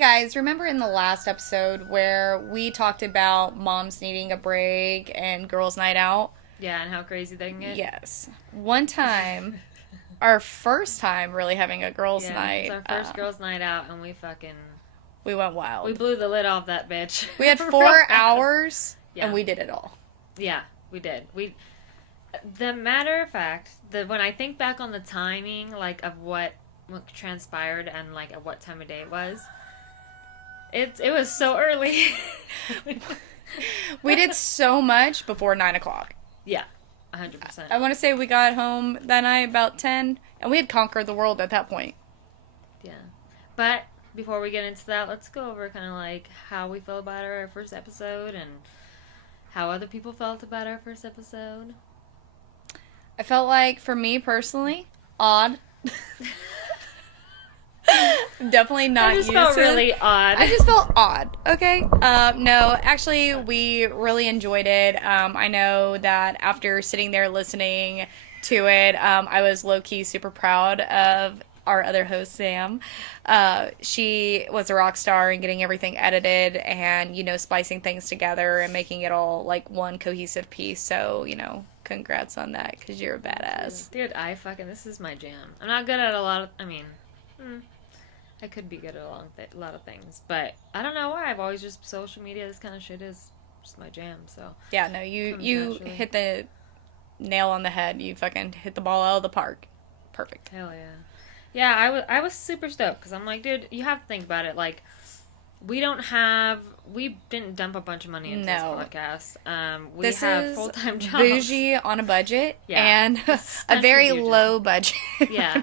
guys, remember in the last episode where we talked about moms needing a break and girls' night out? Yeah, and how crazy they can get. Yes. One time, our first time really having a girls' night. It's our first girls' night out, and we went wild. We blew the lid off that bitch. We had 4 hours, yeah. and we did it all. Yeah, we did. The matter of fact, when I think back on the timing, like, of what transpired and, like, at what time of day it was was so early. We did so much before 9 o'clock. Yeah, 100%. I want to say we got home that night about 10, and we had conquered the world at that point. Yeah. But before we get into that, let's go over kind of like how we feel about our first episode and how other people felt about our first episode. I felt like, for me personally, odd. Definitely not used to. I just felt really odd. I just felt odd. Okay. No, actually, we really enjoyed it. I know that after sitting there listening to it, I was low-key super proud of our other host, Sam. She was a rock star in getting everything edited and, splicing things together and making it all like one cohesive piece. So, congrats on that, because you're a badass. Dude, this is my jam. I'm not good at a lot of, I could be good at a lot of things, but I don't know why. I've always just, social media, this kind of shit is just my jam, so. Yeah, no, you hit the nail on the head. You fucking hit the ball out of the park. Perfect. Hell yeah. Yeah, I was super stoked, because I'm like, dude, you have to think about it, like, we didn't dump a bunch of money into this podcast. We have full-time jobs. Bougie on a budget, and a very low budget. Yeah.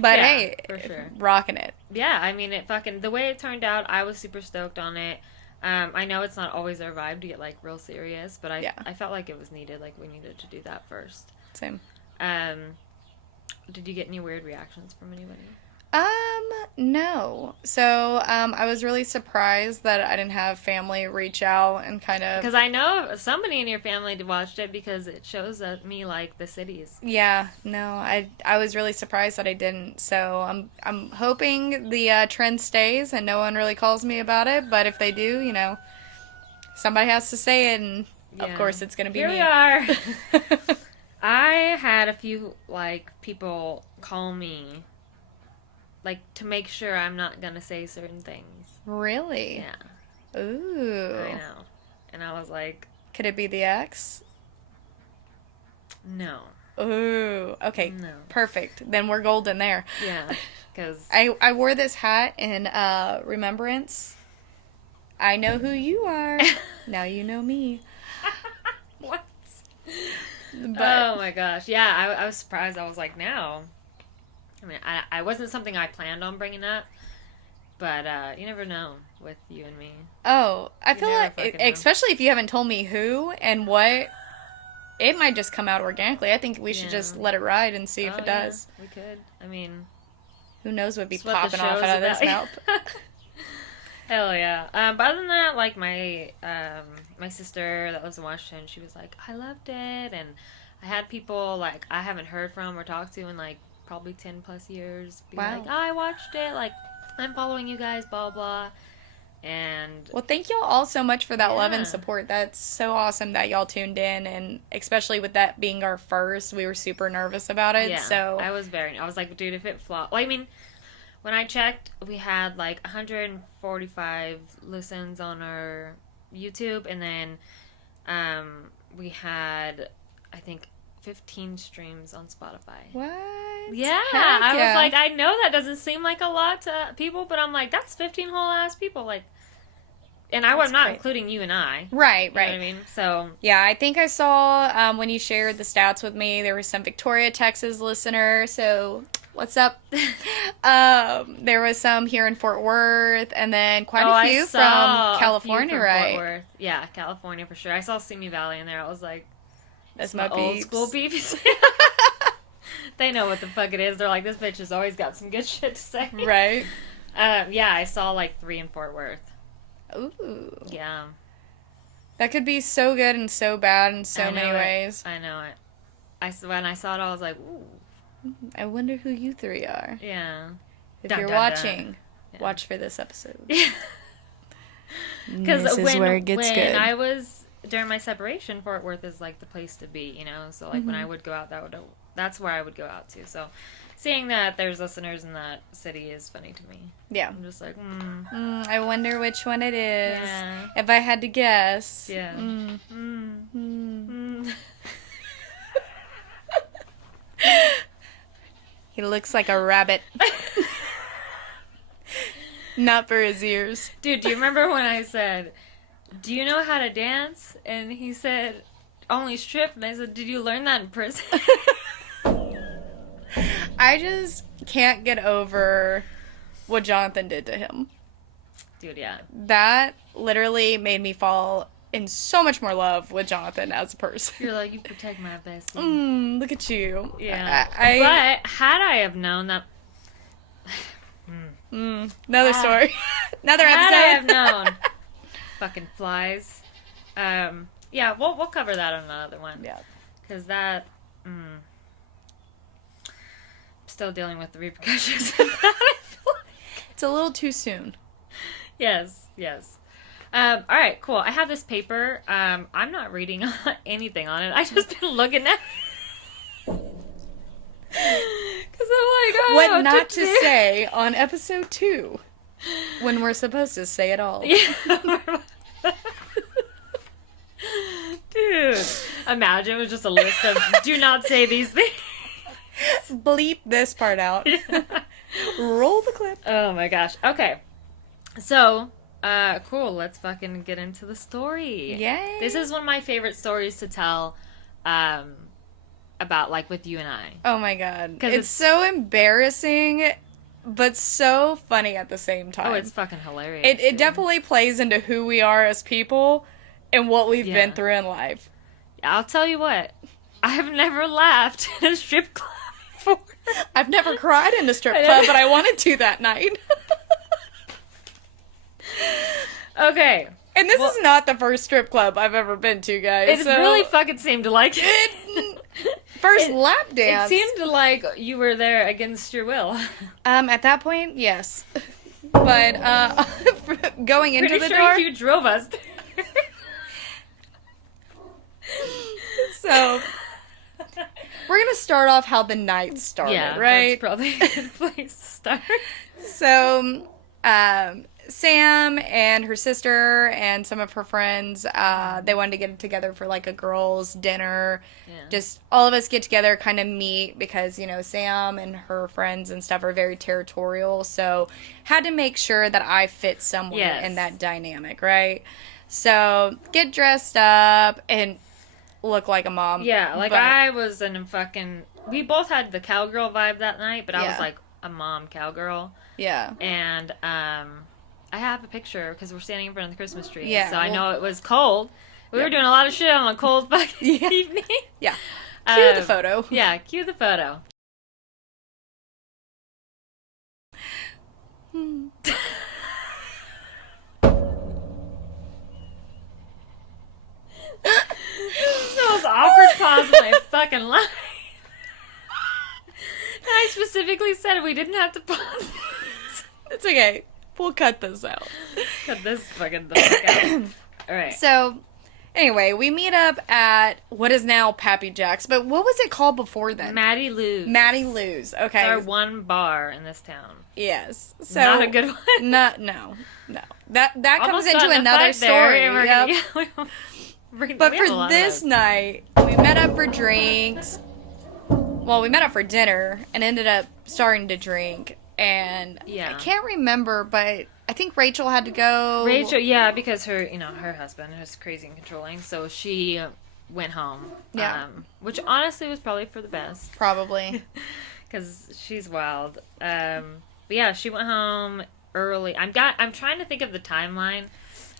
But yeah, hey, for sure. Rocking it. Yeah, I mean, the way it turned out, I was super stoked on it. I know it's not always our vibe to get, like, real serious, but I felt like it was needed. Like, we needed to do that first. Same. Did you get any weird reactions from anybody? No. So, I was really surprised that I didn't have family reach out and kind of... Because I know somebody in your family watched it because it shows me, like, the cities. Yeah, no, I was really surprised that I didn't. So, I'm hoping the trend stays and no one really calls me about it. But if they do, somebody has to say it, and of course it's going to be me. Here we are. I had a few, like, people call me, like, to make sure I'm not gonna say certain things. Really? Yeah. Ooh. I know. And I was like... Could it be the ex? No. Ooh. Okay. No. Perfect. Then we're golden there. Yeah. Because... I wore this hat in remembrance. I know who you are. Now you know me. What? But, oh my gosh. Yeah, I was surprised. I was like, no. I mean, I wasn't something I planned on bringing up, but you never know with you and me. Oh, I feel like, especially if you haven't told me who and what, it might just come out organically. I think we should just let it ride and see if it does. Yeah, we could. I mean... Who knows what would be popping off out of this mouth. Hell yeah. But other than that, like, my sister that lives in Washington, she was like, I loved it, and I had people, like, I haven't heard from or talked to in, like, probably 10 plus years be like, oh, I watched it, like, I'm following you guys, blah, blah. And well, thank y'all all so much for that love and support. That's so awesome that y'all tuned in, and especially with that being our first, we were super nervous about it. Yeah, so I was like, dude, if it flopped, well, I mean, when I checked, we had like 145 listens on our YouTube, and then we had, I think, 15 streams on Spotify. What? Yeah, I was like, I know that doesn't seem like a lot to people, but I'm like, that's 15 whole ass people, like, and I was not including you and I. Right, you know what I mean? So yeah, I think I saw when you shared the stats with me, there was some Victoria, Texas listener. So what's up? There was some here in Fort Worth, and then quite a few from California, right? Fort Worth. Yeah, California for sure. I saw Simi Valley in there. I was like, that's my old school peeps. They know what the fuck it is. They're like, this bitch has always got some good shit to say. Right. Yeah, I saw like 3 in Fort Worth. Ooh. Yeah. That could be so good and so bad in so many ways. I know it. When I saw it, I was like, ooh. I wonder who you 3 are. Yeah. If you're watching, Yeah. Watch for this episode. Yeah. Because this is where it gets good. I was during my separation, Fort Worth is like the place to be, you know. So like when I would go out, that's where I would go out to. So seeing that there's listeners in that city is funny to me. Yeah. I'm just like, I wonder which one it is. Yeah. If I had to guess. Yeah. He looks like a rabbit. Not for his ears. Dude, do you remember when I said, do you know how to dance? And he said, only strip. And I said, did you learn that in prison? I just can't get over what Jonathan did to him. Dude, yeah. That literally made me fall in so much more love with Jonathan as a person. You're like, you protect my bestie. Look at you. Yeah. But had I have known that... Another story. Another episode. Had I have known. Fucking flies. Yeah, we'll cover that on another one. Yeah. Because that... I'm still dealing with the repercussions of that. It's a little too soon. Yes. All right, cool. I have this paper. I'm not reading anything on it. I just been looking at it. Because I'm like, oh, What not to say on episode 2 when we're supposed to say it all. Yeah. Dude, imagine it was just a list of do not say these things. Bleep this part out. Roll the clip. Oh my gosh. Okay. So, cool. Let's fucking get into the story. Yay. This is one of my favorite stories to tell about, like, with you and I. Oh my god. 'Cause It's so embarrassing, but so funny at the same time. Oh, it's fucking hilarious. It definitely plays into who we are as people and what we've been through in life. I'll tell you what. I've never laughed in a strip club before. I've never cried in a strip club, but I wanted to that night. Okay. And this is not the first strip club I've ever been to, guys. It really fucking seemed to like it. First lap dance. It seemed like you were there against your will. At that point, yes. But going into Pretty the sure door, you drove us there. So we're gonna start off how the night started, right? That's probably a good place to start. So, Sam and her sister and some of her friends, they wanted to get together for like a girls' dinner. Yeah. Just all of us get together, kind of meet because, you know, Sam and her friends and stuff are very territorial. So, had to make sure that I fit somewhere in that dynamic, right? So, get dressed up and look like a mom. Yeah, like but, I was in a fucking... We both had the cowgirl vibe that night, but I was like a mom cowgirl. Yeah. And I have a picture because we're standing in front of the Christmas tree. Yeah. So I know it was cold. We were doing a lot of shit on a cold fucking evening. Yeah. Cue the photo. Yeah, cue the photo. That was awkward pause in my fucking life. I specifically said we didn't have to pause. It's okay. We'll cut this out. Cut this fucking the fuck out. Alright. So, anyway, we meet up at what is now Pappy Jack's, but what was it called before then? Matty Lou's. Matty Lou's. Okay. It's our one bar in this town. Yes. So Not a good one. No. That comes Almost into got in a another fight there, story. and we're Yep. gonna, But for this night, we met up for drinks. Well, we met up for dinner and ended up starting to drink. And I can't remember, but I think Rachel had to go. Rachel, yeah, because her husband is crazy and controlling, so she went home. Yeah. Which honestly was probably for the best. Probably. Because she's wild. But yeah, she went home early. I'm trying to think of the timeline,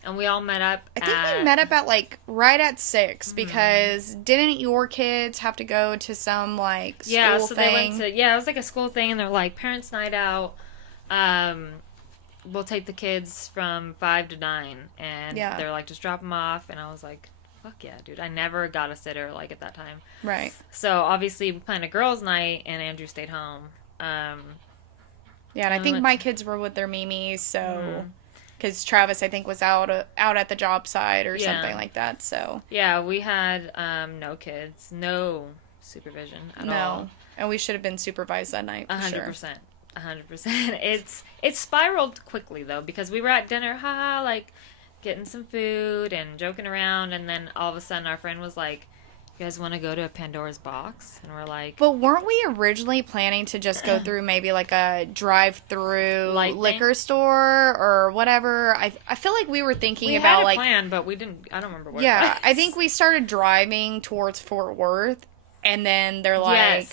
and we all met up. I think we met up at like right at 6 because didn't your kids have to go to some like school thing? They went to it was like a school thing, and they're like parents' night out. We'll take the kids from 5 to 9, and they're like just drop them off, and I was like, fuck yeah, dude! I never got a sitter like at that time. Right. So obviously we planned a girls' night, and Andrew stayed home. Yeah, and I think my kids were with their Mimis, so because Travis, I think, was out at the job site or something like that. So yeah, we had no kids, no supervision at all. And we should have been supervised that night. 100%. 100%. It's spiraled quickly though, because we were at dinner, like getting some food and joking around, and then all of a sudden our friend was like, "You guys want to go to a Pandora's box?" And we're like, but weren't we originally planning to just go through maybe like a drive-through liquor store or whatever? I feel like we were thinking about had a plan, but we didn't. I don't remember what. Yeah, it was. I think we started driving towards Fort Worth, and then they're like,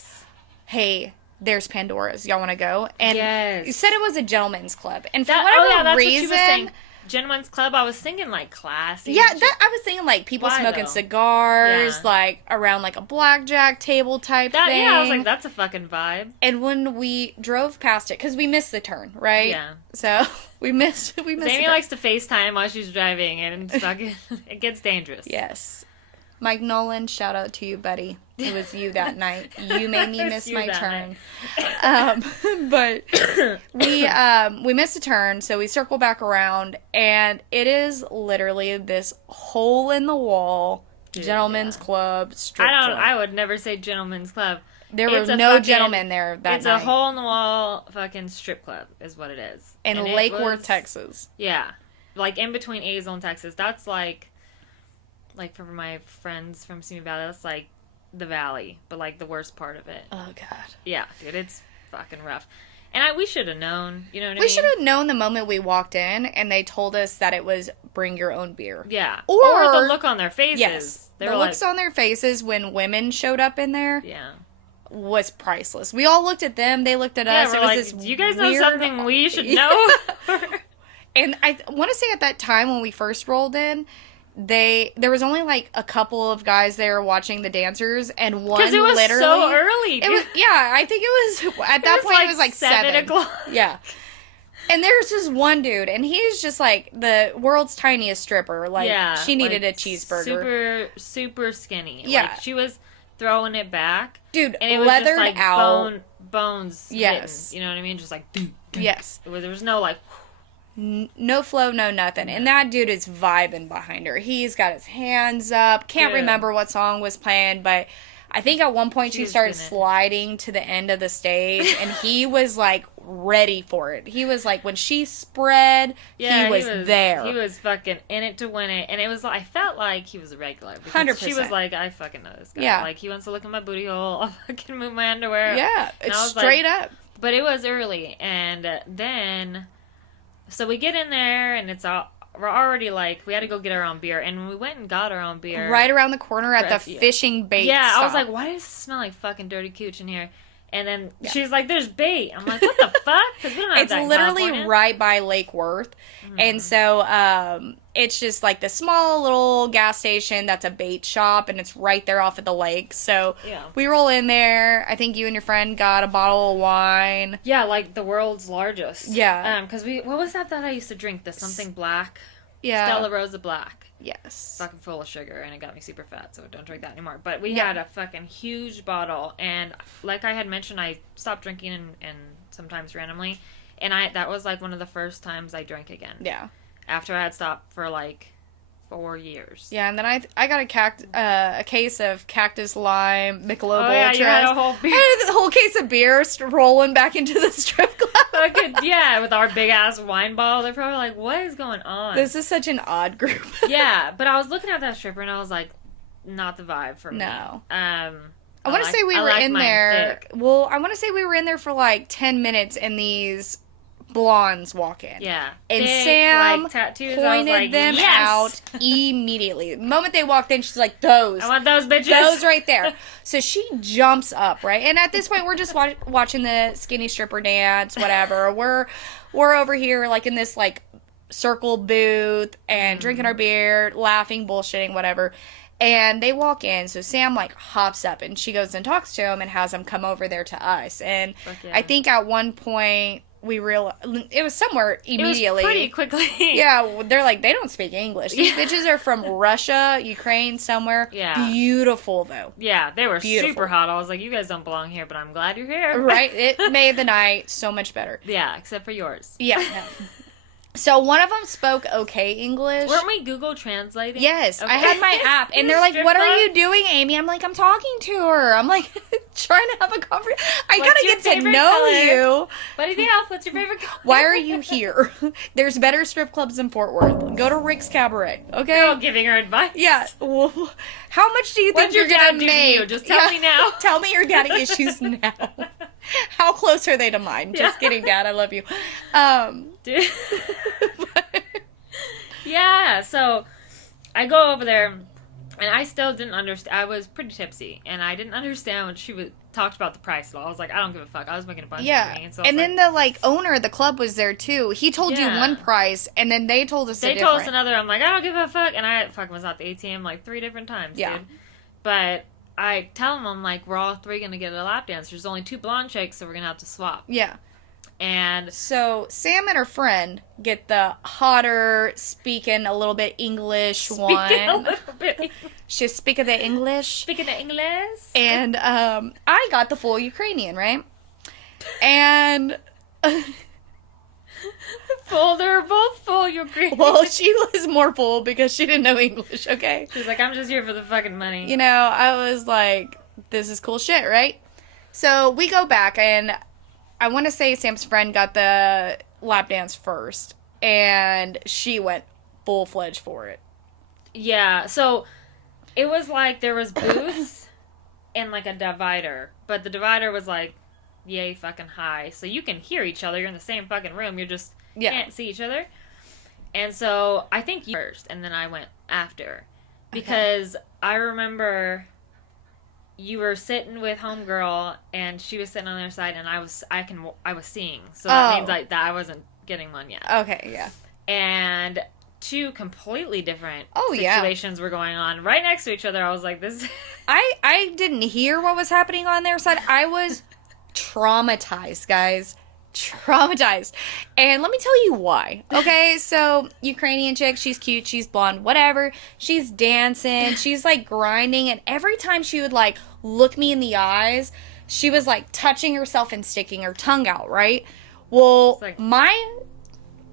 "Hey, there's Pandora's. Y'all want to go?" And you said it was a gentleman's club, and for whatever reason, what she was saying. Gentlemen's club, I was thinking like classy. Yeah, I was thinking like people smoking cigars, like around like a blackjack table type thing. Yeah, I was like, that's a fucking vibe. And when we drove past it, because we missed the turn, right? Yeah. So we missed. Sammy likes to FaceTime while she's driving, and fucking it gets dangerous. Yes. Mike Nolan, shout out to you, buddy. It was you that night. You made me miss my turn. But we missed a turn, so we circle back around, and it is literally this hole in the wall gentleman's club strip club. I would never say gentleman's club. There were no gentlemen there that night. It's a hole in the wall fucking strip club is what it is. In Lake Worth, Texas. Yeah. Like in between Azle and Texas. That's like for my friends from Simi Valley, that's like the valley, but like the worst part of it. Oh god. Yeah, dude, it's fucking rough. And we should have known, you know what I mean? We should have known the moment we walked in and they told us that it was bring your own beer. Yeah. Or the look on their faces. Yes. The looks on their faces when women showed up in there. Yeah. Was priceless. We all looked at them, they looked at us. It was like, this do you guys know something we should know? And I want to say at that time when we first rolled in, there was only like a couple of guys there watching the dancers, and one because it was literally so early. It was, I think it was at that point. It was like 7:00. Yeah, and there's just one dude, and he's just like the world's tiniest stripper. Like she needed a cheeseburger. Super skinny. Yeah, like, she was throwing it back, dude. And it was leathered just like out bones. Yes, hitting, you know what I mean. Just like yes. There was no like. No flow, no nothing. And that dude is vibing behind her. He's got his hands up. Can't remember what song was playing, but I think at one point she started sliding to the end of the stage, and he was like ready for it. He was like, when she spread, he was there. He was fucking in it to win it. And it was, I felt like he was a regular. 100%. She was like, I fucking know this guy. Yeah. Like, he wants to look at my booty hole. I'll fucking move my underwear. Yeah, it's straight up. But it was early. And then... So we get in there, and we're already like, we had to go get our own beer. And when we went and got our own beer... Right around the corner at the fishing bait stop. I was like, why does it smell like fucking dirty cooch in here? And then she's like, there's bait. I'm like, what the fuck? Because we don't have it's literally right by Lake Worth. Mm-hmm. And so it's just like the small little gas station that's a bait shop, and it's right there off at the lake. So we roll in there. I think you and your friend got a bottle of wine. Yeah, like the world's largest. Yeah. Because what was that I used to drink? The something black? Yeah. Stella Rosa Black. Yes. Fucking full of sugar, and it got me super fat, so don't drink that anymore. But we had a fucking huge bottle, and like I had mentioned, I stopped drinking and sometimes randomly, and that was like one of the first times I drank again. Yeah. After I had stopped for like 4 years. Yeah, and then I got a case of Cactus Lime Michelob Ultras. You had a whole beer. I had a whole case of beer rolling back into the strip club. With our big ass wine bottle. They're probably like, what is going on? This is such an odd group. Yeah, but I was looking at that stripper and I was like, not the vibe for me. No. I want to say we were in there. Well, I want to say we were in there for like 10 minutes, and these blondes walk in. Yeah. And thick, Sam like, tattoos. pointed them out immediately. The moment they walked in, she's like, those. I want those bitches. Those right there. So she jumps up, right? And at this point, we're just watching the skinny stripper dance, whatever. We're over here, like, in this, like, circle booth and drinking our beer, laughing, bullshitting, whatever. And they walk in, so Sam, like, hops up, and she goes and talks to him and has him come over there to us. And I think at one point, we realized it was somewhere immediately. It was pretty quickly. Yeah, they're like, they don't speak English. These bitches are from Russia, Ukraine, somewhere. Yeah. Beautiful, though. Yeah, they were Beautiful. super hot. I was like, you guys don't belong here, but I'm glad you're here. Right? It made the night so much better. Yeah, except for yours. Yeah. So one of them spoke okay English. Weren't we Google translating? Yes, Okay. I had my app, and they're like, Strip "What are club? you doing, Amy?" I'm like, "I'm talking to her." I'm like, trying to have a conversation. I What's gotta your get to favorite know color? you. Anything else? What's your favorite color? Why are you here? There's better strip clubs in Fort Worth. Go to Rick's Cabaret, okay? Girl giving her advice. Yeah. Well, how much do you think What's your you're dad gonna do to make? you? Just tell me now. Tell me your daddy issues now. How close are they to mine? Just Yeah. kidding, Dad. I love you. Dude. Yeah, so I go over there, and I still didn't understand. I was pretty tipsy, and I didn't understand when she talked about the price at all. I was like, I don't give a fuck. I was making a bunch of money. And, so I was then the owner of the club was there too. He told you Yeah. one price, and then they told us they told us another. I'm like, I don't give a fuck. And I fucking was at the ATM like 3 different times, Yeah. dude. But I tell them, I'm like, we're all 3 gonna get a lap dance. There's only 2 blonde chicks, so we're gonna have to swap. Yeah. And So Sam and her friend get the hotter, speaking a little bit English speaking a one. little bit, She's speaking the English. speaking of English. And I got the full Ukrainian, right? And Full, they're both full. You're great. well, she was more full because she didn't know English, okay? She's like, I'm just here for the fucking money. You know, I was like, this is cool shit, right? So we go back, and I want to say Sam's friend got the lap dance first, and she went full-fledged for it. Yeah, so it was like there was booths and like a divider, but the divider was like yay fucking high, so you can hear each other. You're in the same fucking room. You just can't see each other. And so I think you first, and then I went after, because I remember you were sitting with homegirl, and she was sitting on the other side, and I was seeing, so that means that I wasn't getting one yet. Okay, yeah. And 2 completely different yeah. situations were going on right next to each other. I was like, this. I didn't hear what was happening on their side. I was traumatized, guys. Traumatized. And let me tell you why. Okay, so Ukrainian chick, she's cute, she's blonde, whatever. She's dancing, she's like grinding, and every time she would like look me in the eyes, she was like touching herself and sticking her tongue out, right? Well, like- my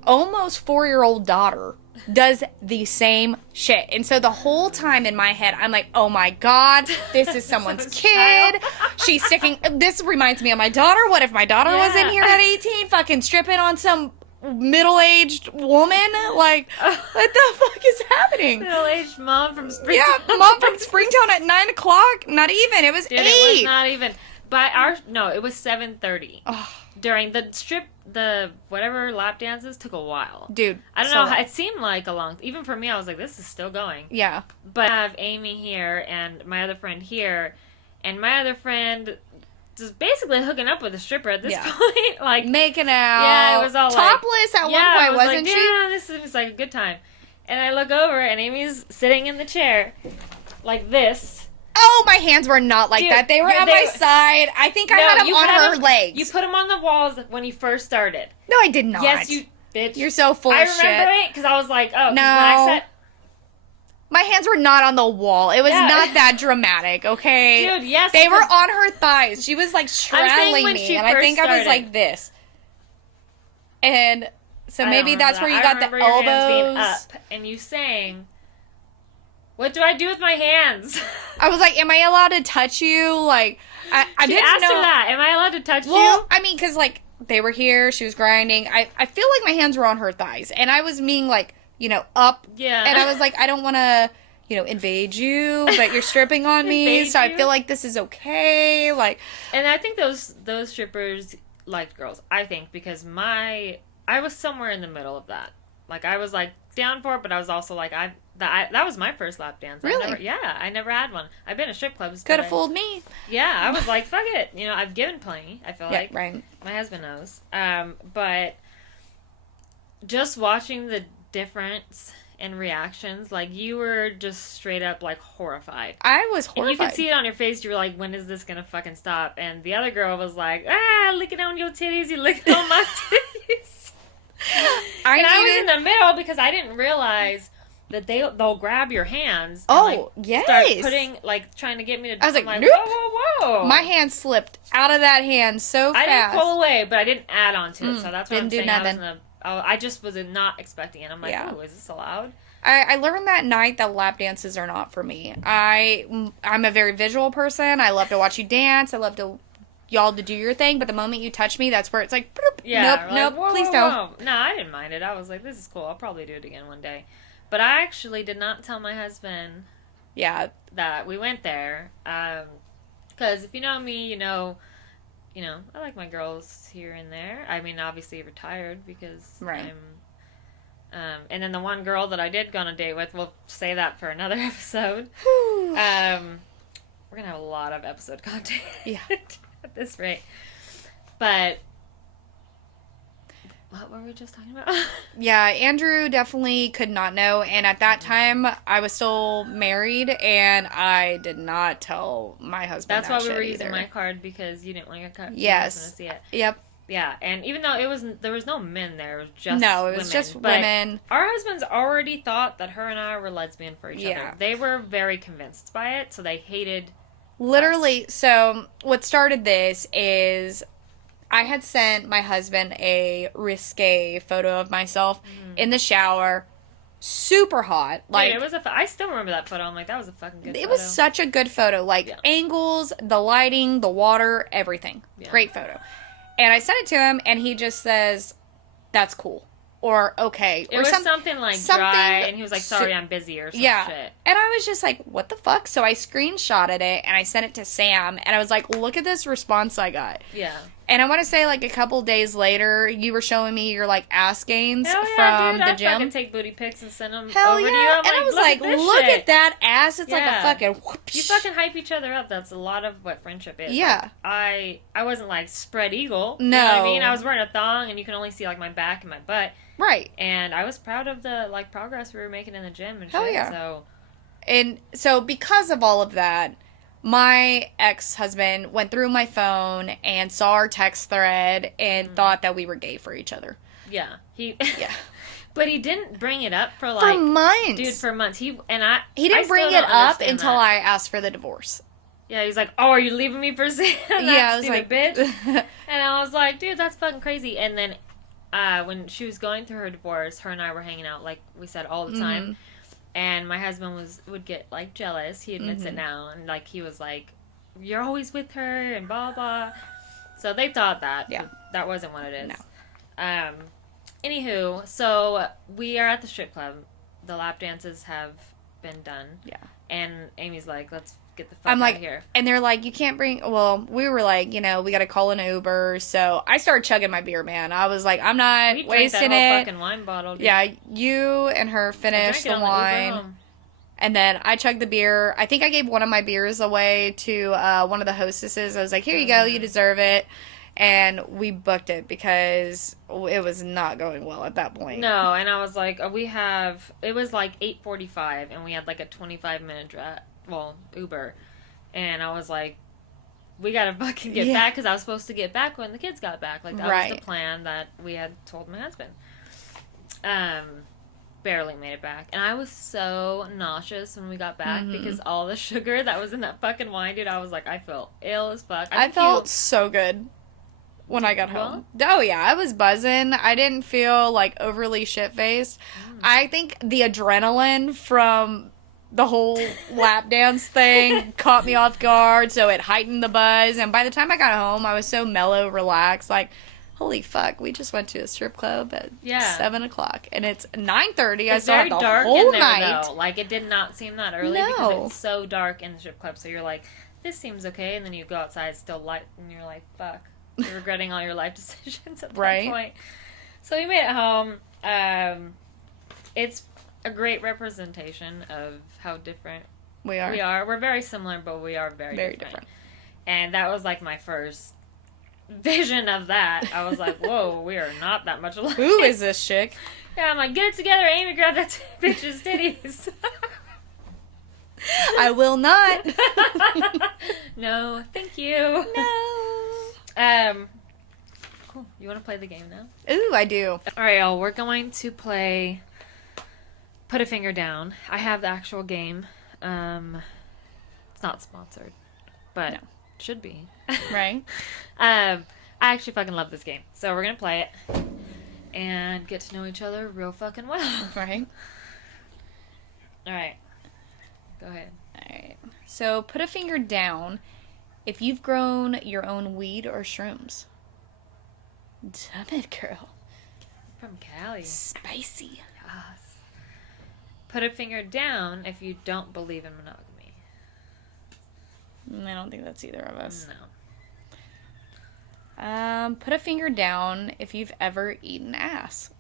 almost 4-year-old daughter does the same shit. And so the whole time in my head, I'm like, oh my God, this is someone's kid. She's sticking. This reminds me of my daughter. What if my daughter was in here at 18 fucking stripping on some middle-aged woman? Like, what the fuck is happening? Middle-aged mom from Springtown. Yeah, mom from Springtown at 9 o'clock. Not even. It was 8. It was not even. It was 7:30. Oh, During the whatever lap dances took a while. dude. I don't so- know. It seemed like a long. Even for me, I was like, this is still going. Yeah. But I have Amy here and my other friend here, and my other friend just basically hooking up with a stripper at this Yeah. point. Like, Making out. Yeah, it was all like- topless at yeah, one I point, was wasn't like, she? yeah, this is like a good time. And I look over, and Amy's sitting in the chair, like this. Oh, my hands were not like Dude, that. They were yeah, on my side. I think I had them you on had her 'em- legs. You put them on the walls when you first started. No, I did not. Yes, you bitch. You're so full I of remember shit. it because I was like, oh, 'cause No. when I said, My hands were not on the wall. It was Yeah. not that dramatic, okay? dude, yes. They were because- on her thighs. She was like straddling when me, she and I first think I was started. like this. And so I maybe don't that's remember where you that. got I the remember your hands being elbows. up, and you saying, "What do I do with my hands?" I was like, "Am I allowed to touch you?" Like, I She didn't asked know. her that. Am I allowed to touch Well, you? I mean, because, like, they were here, she was grinding. I feel like my hands were on her thighs, and I was being, like, you know, up. Yeah. And I was like, I don't want to, you know, invade you, but you're stripping on me, Invade so I you? feel like this is okay. Like, And I think those strippers liked girls. I think because I was somewhere in the middle of that. Like I was like down for it, but I was also like that was my first lap dance. Really? I never had one. I've been to strip clubs. could but have fooled me. Yeah, I was like, fuck it. You know, I've given plenty. I feel Yeah, like right. my husband knows. But just watching the difference in reactions, like you were just straight up like horrified. I was And horrified. you could see it on your face. You were like, when is this going to fucking stop? And the other girl was like, look at on your titties. You look on my titties. And I was in the middle because I didn't realize that they'll grab your hands. And, yes. Start putting, trying to get me to. I was like, I'm nope. Whoa. My hand slipped out of that hand so fast. I didn't pull away, but I didn't add on to it. So that's what I'm saying. Nothing. I just was not expecting it. I'm like, oh, is this allowed? I learned that night that lap dances are not for me. I'm a very visual person. I love to watch you dance. I love y'all to do your thing. But the moment you touch me, that's where it's like, boop, nope, please don't. No, I didn't mind it. I was like, this is cool. I'll probably do it again one day. But I actually did not tell my husband that we went there. Because if you know me, you know, I like my girls here and there. I mean, obviously retired because I'm... and then the one girl that I did go on a date with, we'll say that for another episode. We're going to have a lot of episode content at this rate. But... What were we just talking about? Yeah, Andrew definitely could not know. And at that time, I was still married, and I did not tell my husband. That's why we were using my card, because you didn't want your card. Yes. To see it. Yep. Yeah, and even though there was no men there, it was just women. Just women. Our husbands already thought that her and I were lesbian for each other. They were very convinced by it, so they hated literally us. So what started this is I had sent my husband a risque photo of myself in the shower, super hot. Like, dude, it was I still remember that photo. I'm like, that was a fucking good photo. It was such a good photo. Like, angles, the lighting, the water, everything. Yeah. Great photo. And I sent it to him, and he just says, that's cool. Or, okay. It was something like dry, and he was like, sorry, I'm busy, or some shit. And I was just like, what the fuck? So I screenshotted it, and I sent it to Sam, and I was like, look at this response I got. Yeah. And I want to say, like, a couple days later, you were showing me your, like, ass gains from dude, the gym. I fucking take booty pics and send them Hell over yeah. to you. I'm and I was like, look at that ass. It's like a fucking whoosh. You fucking hype each other up. That's a lot of what friendship is. Yeah. Like, I wasn't, like, spread eagle. No. You know what I mean? I was wearing a thong, and you can only see, like, my back and my butt. Right. And I was proud of the, like, progress we were making in the gym and shit. Hell yeah. So. And so because of all of that, my ex-husband went through my phone and saw our text thread and thought that we were gay for each other. Yeah. Yeah. But he didn't bring it up for, like... For months. Dude, for months. He didn't bring it up until I asked for the divorce. Yeah, he's like, oh, are you leaving me for Sam? I was like, bitch. And I was like, dude, that's fucking crazy. And then when she was going through her divorce, her and I were hanging out, like we said, all the time. Mm-hmm. And my husband would get, like, jealous. He admits it now. And, like, he was like, you're always with her and blah, blah. So they thought that. Yeah. That wasn't what it is. No. Anywho, so we are at the strip club. The lap dances have been done. Yeah. And Amy's like, let's get the fuck out of here. And they're like, you can't bring... Well, we were like, we got to call an Uber. So I started chugging my beer, man. I was like, I'm not wasting that whole fucking wine bottle, dude. Yeah, you and her finished the wine. And then I chugged the beer. I think I gave one of my beers away to one of the hostesses. I was like, here you go. You deserve it. And we booked it because it was not going well at that point. No, and I was like, it was like 8:45, and we had like a 25-minute Uber. And I was like, we gotta fucking get back, because I was supposed to get back when the kids got back. Like, that was the plan that we had told my husband. Barely made it back. And I was so nauseous when we got back because all the sugar that was in that fucking wine, dude, I was like, I felt ill as fuck. I felt so good when I got home. Oh, yeah, I was buzzing. I didn't feel, like, overly shit-faced. I think the adrenaline from the whole lap dance thing caught me off guard, so it heightened the buzz. And by the time I got home, I was so mellow, relaxed, like, holy fuck, we just went to a strip club at 7 o'clock. And it's 9:30. I saw it the whole night. Though. Like, it did not seem that early because it's so dark in the strip club. So you're like, this seems okay. And then you go outside, it's still light, and you're like, fuck. You're regretting all your life decisions at that point. So we made it home. It's a great representation of how different we are. We're very similar, but we are very different. And that was like my first vision of that. I was like, whoa, we are not that much alike. Who is this chick? Yeah, I'm like, get it together, Amy, grab that bitch's titties. I will not. No, thank you. No. Cool. You want to play the game now? Ooh, I do. All right, y'all. We're going to play Put a Finger Down. I have the actual game. It's not sponsored, but No. should be. Right? I actually fucking love this game. So we're going to play it and get to know each other real fucking well. Right? All right. Go ahead. Alright. So, put a finger down if you've grown your own weed or shrooms. Damn it, girl. From Cali. Spicy. Yes. Put a finger down if you don't believe in monogamy. I don't think that's either of us. No. Put a finger down if you've ever eaten ass.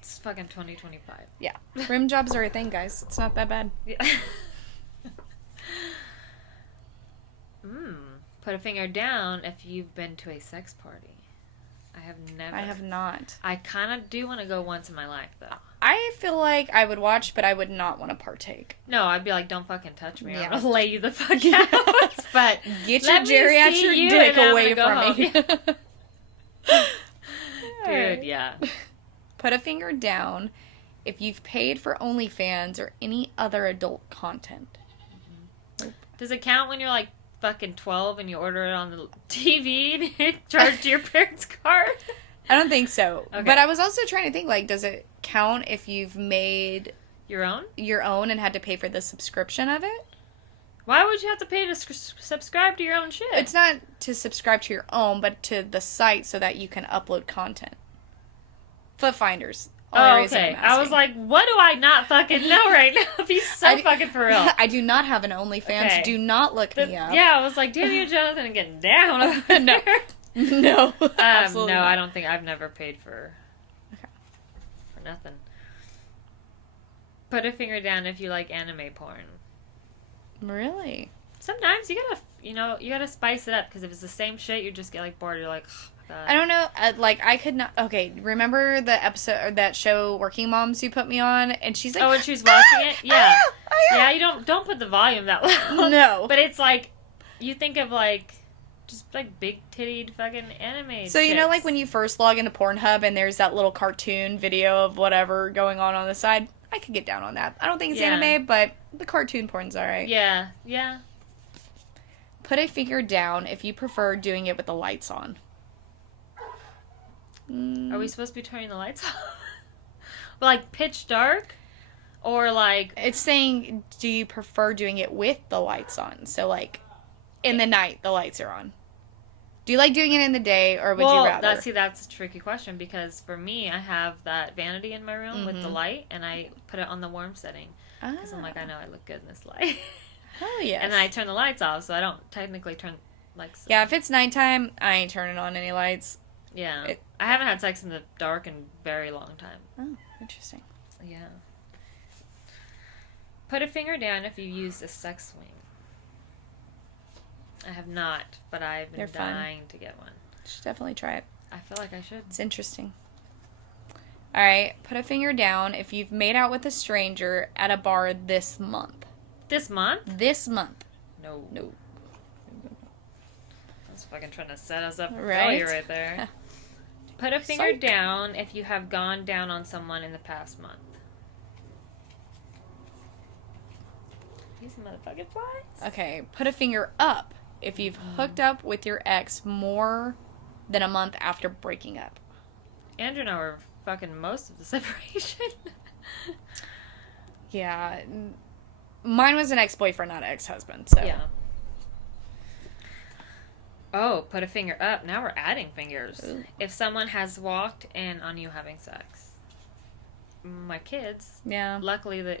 It's fucking 2025. Yeah. Rim jobs are a thing, guys. It's not that bad. Yeah. Put a finger down if you've been to a sex party. I have never. I have not. I kind of do want to go once in my life, though. I feel like I would watch, but I would not want to partake. No, I'd be like, don't fucking touch me. Yeah. I'm gonna lay you the fuck out. But Get your let me see geriatric you dick and I'm away gonna from go me. Dude, yeah. Put a finger down if you've paid for OnlyFans or any other adult content. Does it count when you're like fucking 12 and you order it on the TV and it charged to your parents' card? I don't think so. Okay. But I was also trying to think, like, does it count if you've made Your own? your own and had to pay for the subscription of it? Why would you have to pay to subscribe to your own shit? It's not to subscribe to your own, but to the site so that you can upload content. Foot Finders. Oh, okay. I was like, what do I not fucking know right now? Be so fucking for real. I do not have an OnlyFans. Okay. Do not look me up. Yeah, I was like, damn you, Jonathan, getting down. No. No. Absolutely no, not. I don't think I've never paid for nothing. Put a finger down if you like anime porn. Really? Sometimes you gotta spice it up because if it's the same shit, you just get like bored. You're like, oh my god. I don't know. Like, I could not. Okay, remember the episode or that show Working Moms you put me on, and she's like, Oh, when she was watching it, yeah, yeah. yeah. You don't put the volume that loud. No. But it's like you think of like just like big tittied fucking anime. So you know, chicks. like when you first log into Pornhub and there's that little cartoon video of whatever going on the side. I could get down on that. I don't think it's Yeah. anime, but the cartoon porn's alright. Yeah, yeah. Put a finger down if you prefer doing it with the lights on. Are we supposed to be turning the lights off? Like pitch dark? Or like... It's saying, do you prefer doing it with the lights on? So, like, in the night, the lights are on. Do you like doing it in the day, or would you rather? That's a tricky question, because for me, I have that vanity in my room with the light, and I put it on the warm setting. Because I'm like, I know I look good in this light. Hell yes. And then I turn the lights off, so I don't technically turn lights on. Yeah, if it's nighttime, I ain't turning on any lights. Yeah. I haven't had sex in the dark in a very long time. Oh, interesting. Yeah. Put a finger down if you used a sex swing. I have not, but I've been They're fun. dying to get one. Should definitely try it. I feel like I should. It's interesting. All right, put a finger down if you've made out with a stranger at a bar this month. This month? This month. No. No. I was fucking trying to set us up for Right? failure right there. Put a finger Psych. down if you have gone down on someone in the past month. These motherfucking flies. Okay, put a finger up if you've hooked up with your ex more than a month after breaking up. Andrew and I were fucking most of the separation. Yeah. Mine was an ex-boyfriend, not ex-husband, so. Yeah. Oh, put a finger up. Now we're adding fingers. Ooh. If someone has walked in on you having sex. My kids, Yeah. luckily that,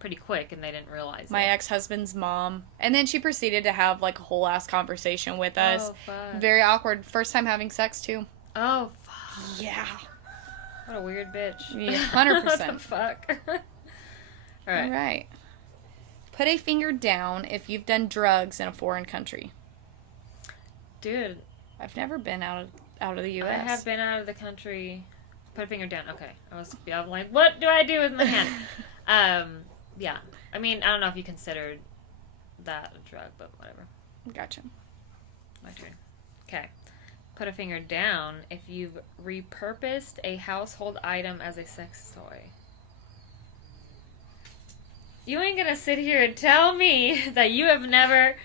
pretty quick and they didn't realize My it. ex-husband's mom. And then she proceeded to have, like, a whole ass conversation with us. Oh, fuck. Very awkward. First time having sex, too. Oh, fuck. Yeah. What a weird bitch. Yeah, 100%. What the fuck? All right. All right. Put a finger down if you've done drugs in a foreign country. Dude, I've never been out of the U.S. I have been out of the country. Put a finger down. Okay. I'm like, what do I do with my hand? Yeah. I mean, I don't know if you considered that a drug, but whatever. Gotcha. My turn. Okay. Put a finger down if you've repurposed a household item as a sex toy. You ain't gonna sit here and tell me that you have never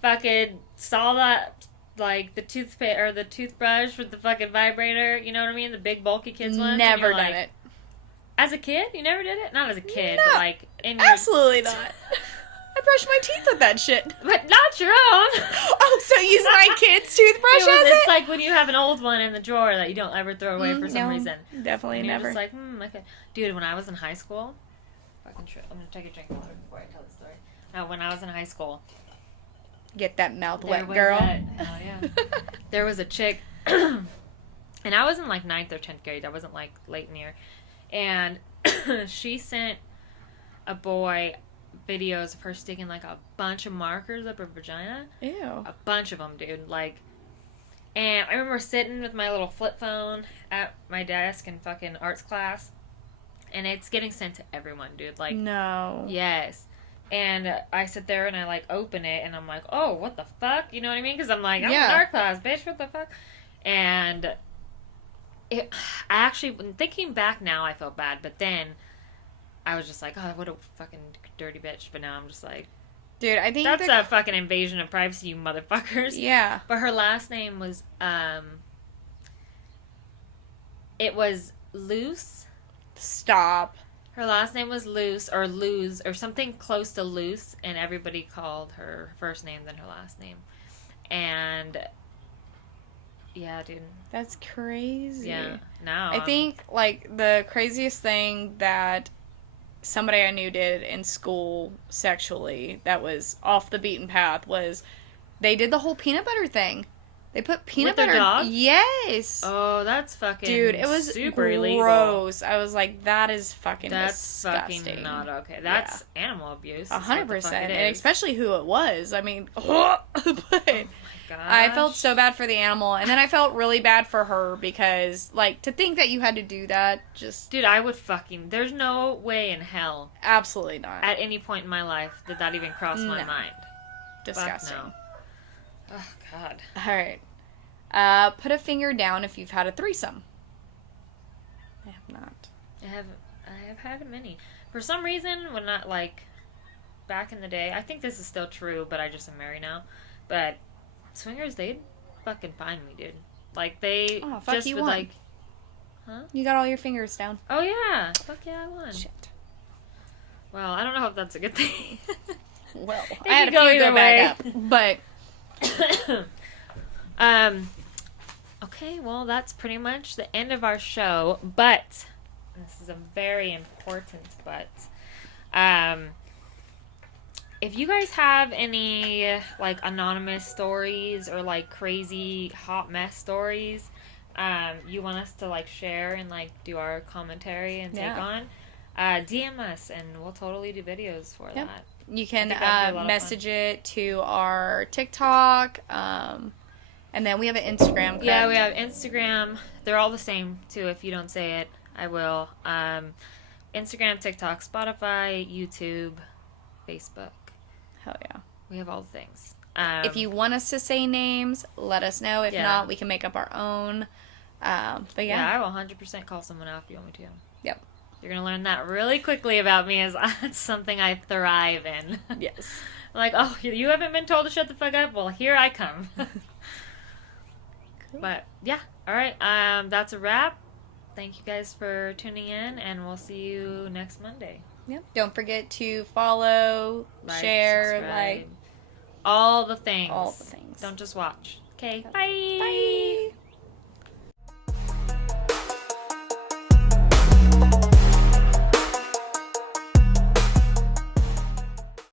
fucking saw that, like, the toothpaste or the toothbrush with the fucking vibrator, you know what I mean? The big bulky kids ones. Never done it. As a kid? You never did it? Not as a kid, No, but like in your... Absolutely not. I brush my teeth with that shit. But not your own. Oh, so use my kid's toothbrush as it? It's like when you have an old one in the drawer that you don't ever throw away for some reason. Definitely and you're never. just like, okay. Dude, when I was in high school... I'm gonna take a drink of water before I tell the story. No, when I was in high school... Get that mouth there wet, was girl. Oh, yeah. There was a chick... and I was in like 9th or 10th grade. I wasn't like late in the year. And she sent a boy videos of her sticking like a bunch of markers up her vagina. Ew. A bunch of them, dude. Like, and I remember sitting with my little flip phone at my desk in fucking arts class, and it's getting sent to everyone, dude. Like, No. yes. And I sit there and I like open it, and I'm like, oh, what the fuck? You know what I mean? Because I'm like, I'm in art class, bitch. What the fuck? And I actually, when thinking back now, I felt bad, but then I was just like, oh, what a fucking dirty bitch. But now I'm just like, dude, I think that's a fucking invasion of privacy, you motherfuckers. Yeah. But her last name was, it was Luce. Stop. Her last name was Luce, or Luz, or something close to Luce, and everybody called her first name than her last name. And... yeah, dude. That's crazy. Yeah. Now I think, like, the craziest thing that somebody I knew did in school sexually that was off the beaten path was they did the whole peanut butter thing. They put peanut With butter. their dog? Yes. Oh, that's fucking Dude, it was super gross. illegal. I was like, that is fucking That's disgusting. fucking not okay. That's animal abuse. 100%. And especially who it was. I mean, but gosh. I felt so bad for the animal. And then I felt really bad for her because, like, to think that you had to do that, just... Dude, I would fucking... There's no way in hell. Absolutely not. At any point in my life did that even cross my mind. Disgusting. Fuck no. Oh, God. Alright. Put a finger down if you've had a threesome. I have not. I have had many. For some reason, when not, like, back in the day, I think this is still true, but I just am married now, but swingers, they'd fucking find me, dude. Like, they just would, like... Huh? You got all your fingers down. Oh, yeah. Fuck yeah, I won. Shit. Well, I don't know if that's a good thing. Well, It I had could a go few either go way. back up, but... Okay, well, that's pretty much the end of our show, but this is a very important but. If you guys have any, like, anonymous stories or, like, crazy hot mess stories you want us to, like, share and, like, do our commentary and take on, DM us, and we'll totally do videos for that. You can message it to our TikTok, and then we have an Instagram. Correct? Yeah, we have Instagram. They're all the same, too. If you don't say it, I will. Instagram, TikTok, Spotify, YouTube, Facebook. Hell yeah. We have all the things. If you want us to say names, let us know. If not, we can make up our own. But I will 100% call someone out if you want me to. Yep. You're going to learn that really quickly about me, as that's something I thrive in. Yes. Like, oh, you haven't been told to shut the fuck up? Well, here I come. Cool. But, yeah. All right. That's a wrap. Thank you guys for tuning in, and we'll see you next Monday. Yep. Don't forget to follow, share, subscribe. like... All the things. All the things. Don't just watch. Okay. Bye.